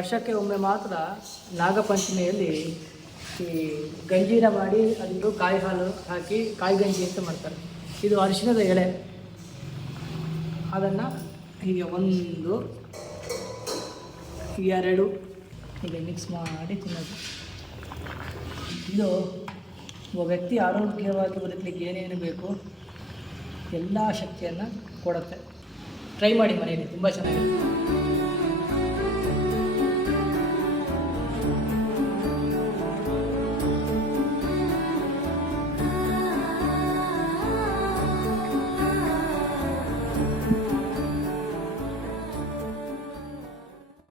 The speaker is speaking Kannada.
ವರ್ಷಕ್ಕೆ ಒಮ್ಮೆ ಮಾತ್ರ ನಾಗಪಂಚಮಿಯಲ್ಲಿ ಈ ಗಂಜಿನ ಮಾಡಿ ಅದಕ್ಕೆ ಕಾಯಿ ಹಾಲು ಹಾಕಿ ಕಾಯಿ ಗಂಜಿ ಅಂತ ಮಾಡ್ತಾರೆ. ಇದು ಅರಿಶಿಣದ ಎಳೆ, ಅದನ್ನು ಹೀಗೆ 1 2 ಹೀಗೆ ಮಿಕ್ಸ್ ಮಾಡಿ ತಿನ್ನೋದು. ಇದು ಒಬ್ಬ ವ್ಯಕ್ತಿ ಆರೋಗ್ಯವಾಗಿ ಬದುಕಲಿಕ್ಕೆ ಏನೇನು ಬೇಕು ಎಲ್ಲ ಶಕ್ತಿಯನ್ನು ಕೊಡುತ್ತೆ. ಟ್ರೈ ಮಾಡಿ ಮನೆಯಲ್ಲಿ, ತುಂಬ ಚೆನ್ನಾಗಿದೆ.